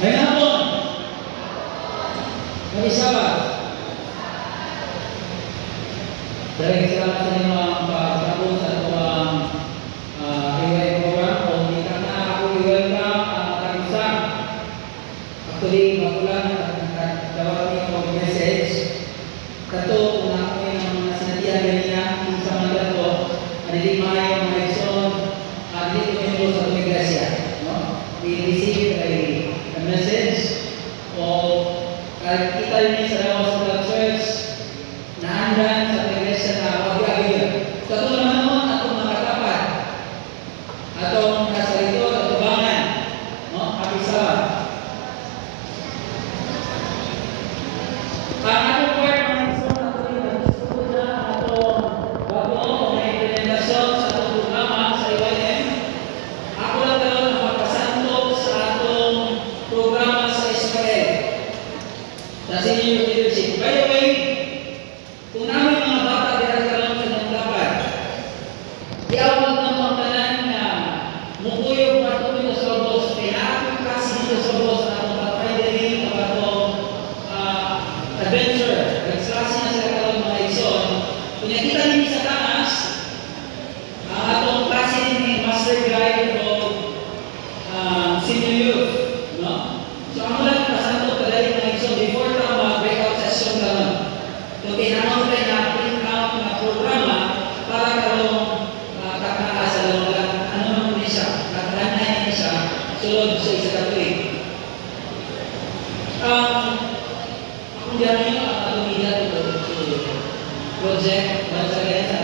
May hapon, mag-isawa. Dahil salamat sa inyo ang pagkakapon sa tuwang iway program o hindi ka na ako i-welcome ang tag-isa. Actually, magulang at tawag niyo ang message. Kato, kung ako yung mga sinatihan ganyan, kung sa mga ko, hindi mayo mga ison, hindi ko yung sa iglesia. We receive a message o kahit kita niyo sa Rawas Club Church na andan sa iglesia na wag-agil. Kato naman mo, atong makatapat. Atong nasa ito, atubangan. Kapisawa. Ang atong part ng ison na ito rin, nagsusunod na atong bago o may implementasyon sa atong programa sa IYM. Ako lang karon ang magpasantol sa atong programa sa Israel. Sa senior leadership. By the way, kung namin mga bata dahil karon sa inyong dapat, iawag na mga tanan na mukuyog na ito dito sa boss. Kaya naapit kasi dito sa boss na itong patridering o itong adventure. Nagslasi na sila karon mga ison. Kung nakita ninyo sa taas, ang atong klase ni Master Guide o senior youth. So, ang lang pasanto kadali mga ison before na mag-breakout session karon. So, kailangan tayo na print out na programa para karong kakaka sa loob. Ano naman niya siya? Nakalanay niya siya sulod sa isa katuig. Akong diyan niyo ang atong media to project once again sa